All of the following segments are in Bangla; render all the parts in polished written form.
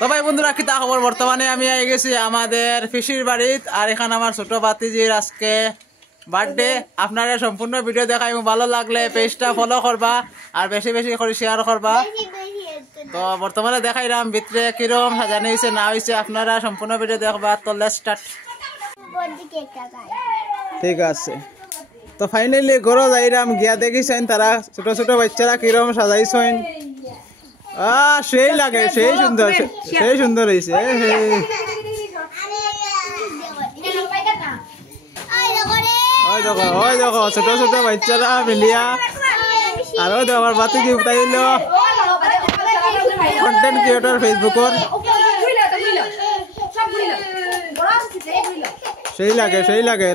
তো ভাই বন্ধুরা কি তা খবর, বর্তমানে আমি আই গেছি আমাদের পিসির বাড়িত। আর এখানে আমার ছোট ভাতিজির আজকে বার্থডে। আপনারা সম্পূর্ণ ভিডিও দেখাই, ভালো লাগলে পেজটা ফলো করবা আর বেশি বেশি করে শেয়ার করবা। তো বর্তমানে দেখাইলাম ভিতরে কিরম সাজানো হয়েছে না হয়েছে, আপনারা সম্পূর্ণ ভিডিও দেখবা। তো লেটস স্টার্ট। ঠিক আছে, তো ফাইনালি ঘরে যাইলাম, গিয়া দেখিছেন তারা ছোট ছোট বাচ্চারা কিরম সাজাইছেন। সেই লাগে, সেই সুন্দর, সেই সুন্দর হয়েছে। ওই দেখো ছোট ছোট বাচ্চারা মিলিয়া। আর ওই দেখো আমার বাতিজি উঠাইল কন্টেন্ট ক্রিয়েটর ফেসবুকর। সেই লাগে, সেই লাগে।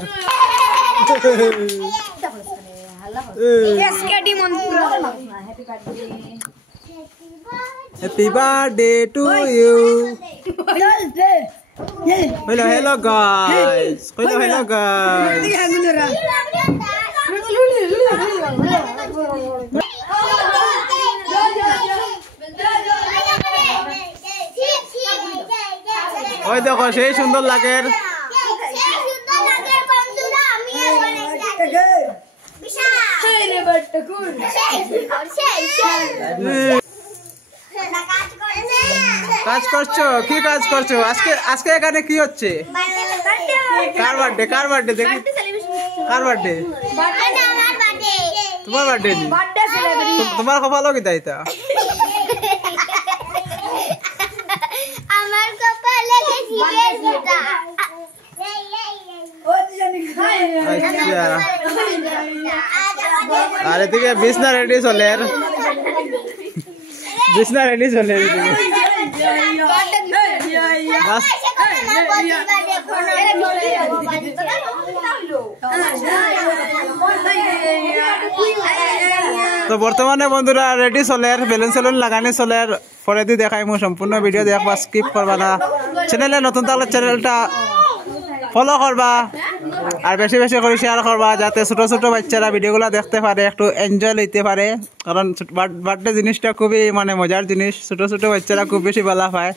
Happy birthday to you. Hello, hello guys. Hello, hello guys. ওই দেখো সেই সুন্দর লাগে। কাজ করছো? কি কাজ করছো আজকে? আজকে এখানে কি হচ্ছে? কার বার্থডে? কার বার্থডে দেখি? কার বার্থডে? তোমার বার্থডে? তোমার কপালও কি তাইতা? আমার কপালে আর এদিকে বিছনা রেডি চলে, বিছনা রেডি চলে। তো বর্তমানে বন্ধুরা রেডি চলে, বেলুন সেলুন লাগানি চলে। পরে দিয়ে দেখাই, মু সম্পূর্ণ ভিডিও দেখবা, স্কিপ করবা না। চ্যানেলে নতুন থাকলে চ্যানেলটা ফলো করবা আর বেশি বেশি করে শেয়ার করবা, যাতে ছোট ছোট বাচ্চারা ভিডিওগুলো দেখতে পারে, একটু এনজয় লইতে পারে। কারণ বার্থডে জিনিসটা খুবই মানে মজার জিনিস, ছোট ছোট বাচ্চারা খুব বেশি ভালো পায়।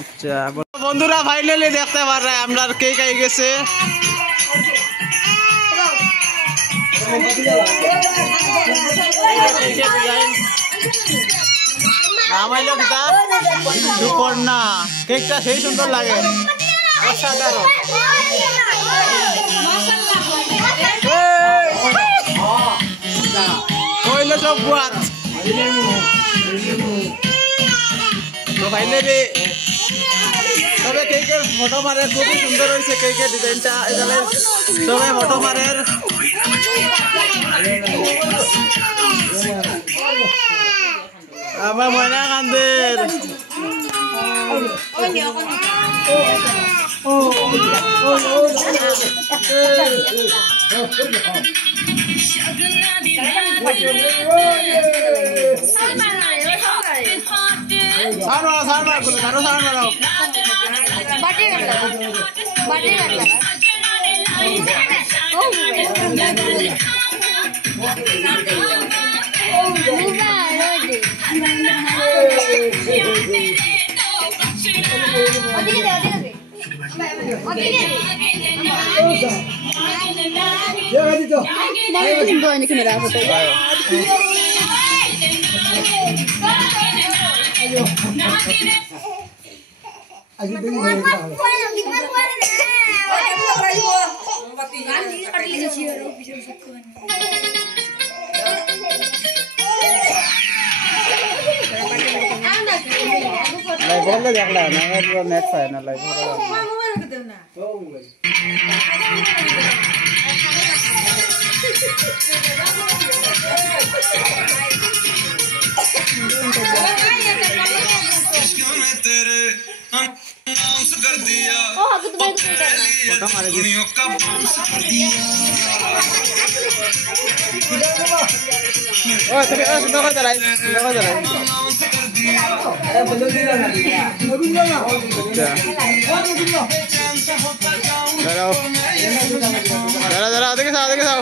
আচ্ছা বন্ধুরা ফাইনালি দেখতে পারে আমরা কেক আই গেছে। সুপর্ণা কেকটা সেই সুন্দর লাগে, অসাধারণ। কইলো সব বাত। তো ফাইনালি তবে কেকের ফটো মারে খুবই সুন্দর হয়েছে, কেকের ডিজাইনটা। এখানে সবাই ফটো মারের। আমার ময়না কান্দের বললে দেখলা না, নেট পায় না লাইভ। দাঁড়া দেখে যাও, দেখে যাও।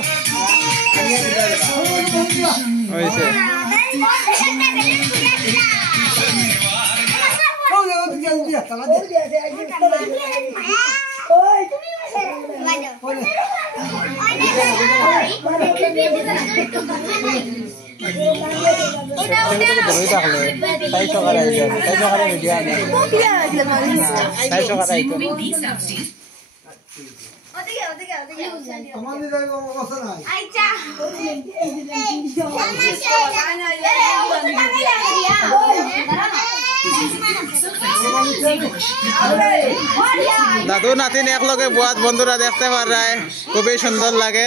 দাদু নাতিন একলগে বুয়াত বন্ধুরা দেখতে পারায় খুবই সুন্দর লাগে।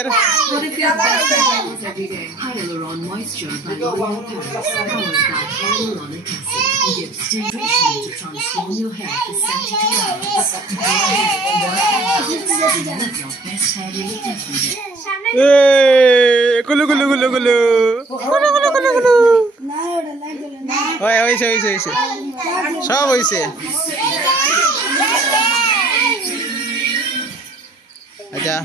গুলু গুলু গুলু গুলু গুলু গুলু গুলু গুলু হয়েছে হয়েছে হয়েছে সব হয়েছে। আচ্ছা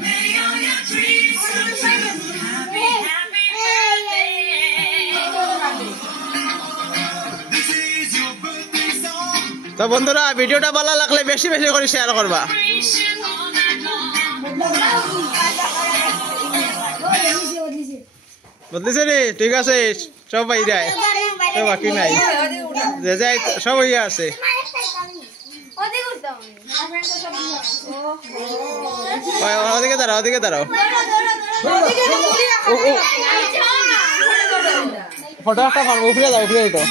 তো বন্ধুরা ভিডিওটা ভালো লাগলে বেশি বেশি করে শেয়ার করবা। বদলেছে রে ঠিক আছে সব বাইরে তো বাকি নাই যে যাই সব হইয়া আছে। ওদিকে দাঁড়াও ওদিকে দাঁড়াও ফটো একটা পারবো উপরে যাও উপরে তো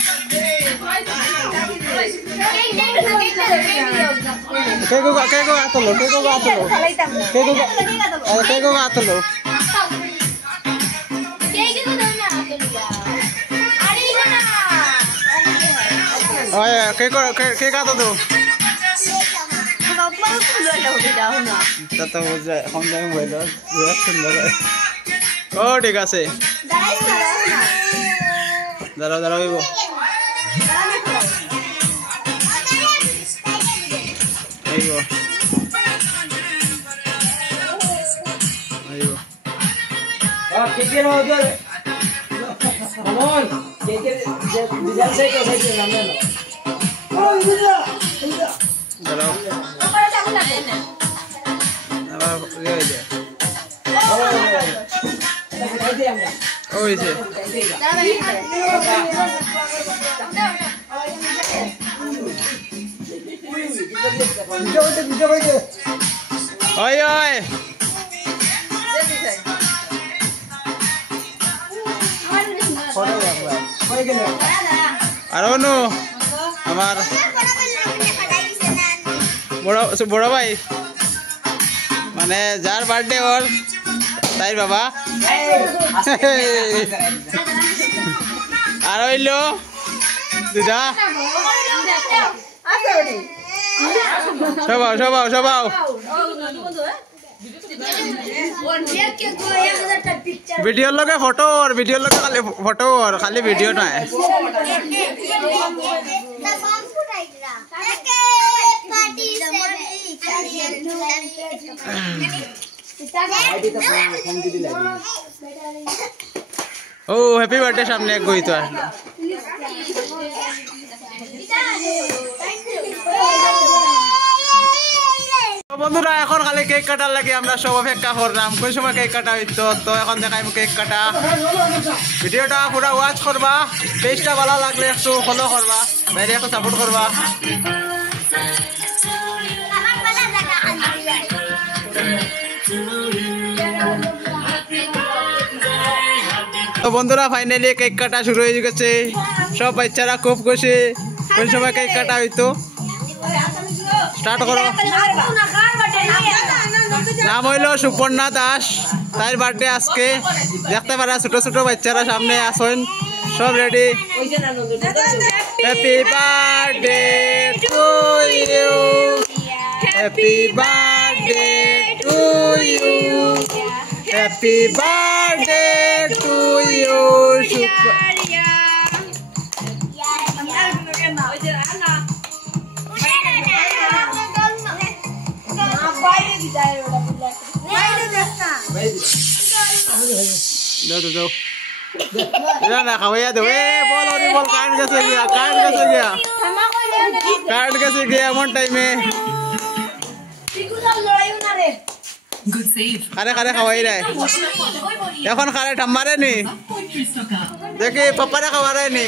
কে কাতো তো ও ঠিক আছে দাঁড়াও দাঁড়াও আর আমার বড় ভাই মানে যার বার্থডে ওর তাই বাবা আর হইল দুটা সবাও সবাও সবাও ভিডিওর লগে ফটো আর ভিডিওর লগে খালি ফটো আর খালি ভিডিও নাই। ও হ্যাপি বার্থডে সামনে এক গই তো আসলো। বন্ধুরা এখন খালি কেক কাটার লাগে আমরা সব অপেক্ষা করলাম কোন সময় কেক কাটা হইতো। তো এখন দেখাই কেক কাটা। ভিডিওটা পুরা ওয়াচ করবা, পেজটা ভালো লাগলে একটু ফলো করবা, বাইরে একটু সাপোর্ট করবা। তো বন্ধুরা ফাইনালি কেক কাটা শুরু হয়ে গেছে। সব বাচ্চারা খুব খুশি। কোন সময় কেক কাটা হইতো স্টার্ট করো। নাম হইল সুপর্ণা দাস, তার বার্থডে আজকে। দেখতে পারা ছোট ছোট বাচ্চারা সামনে আসেন, সব ready. Happy birthday to you, happy birthday to you, happy birthday to you. দাও দাও Ya na khawaya do bol ori bol current গেছে গিয়া কারেন্ট গেছে গিয়া এমন টাইমে Good save. খারে খারে খাওয়াই রে এখন খারে ঠাম্মারে নি দেখি পাপারে খাওয়ারে নি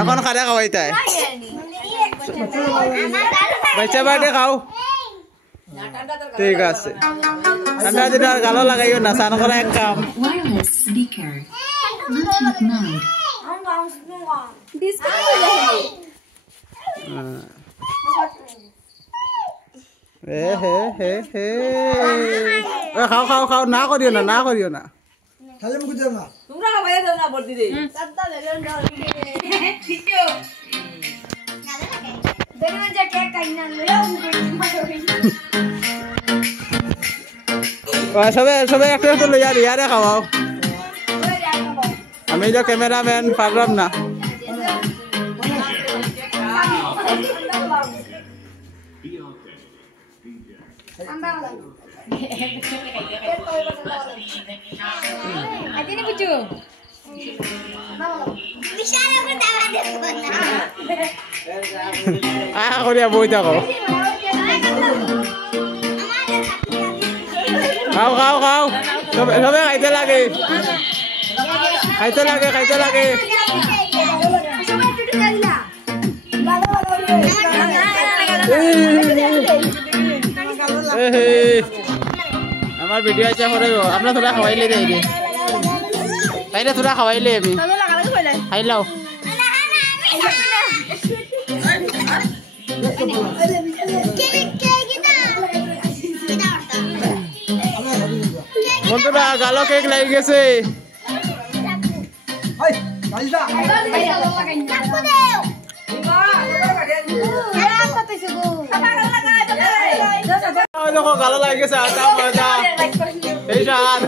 এখন খারে খাওয়াই তাই বাচ্চা বাড়ি খাও ঠিক আছে ঠান্ডা দিন আর গালো লাগাইও না স্নান করা এক কাম Wireless speaker. Bluetooth mode. হে হে হে হে খাও খাও খাও না করিও না খালি মুখ দাও না তোমরা খাবাই দাও না বলতি রে সবে সবে একটা একটু লইয়া ইয়ারে খাওয়াও আমি যে ক্যামেরাম্যান পারলাম না করিয়া বই থাকো খাও খাও খাও সবে খাইতে লাগে আমার ভিডিও আছে করে আপনার তোরা খাওয়াইলে দেই রে তাইলে তোরা খাওয়াইলে আমি খাইলাও বন্ধুরা গালো কেক লাগি গেছে হাই কাইদা দেখো গালো লাগি গেছে আটা ময়দা এই জান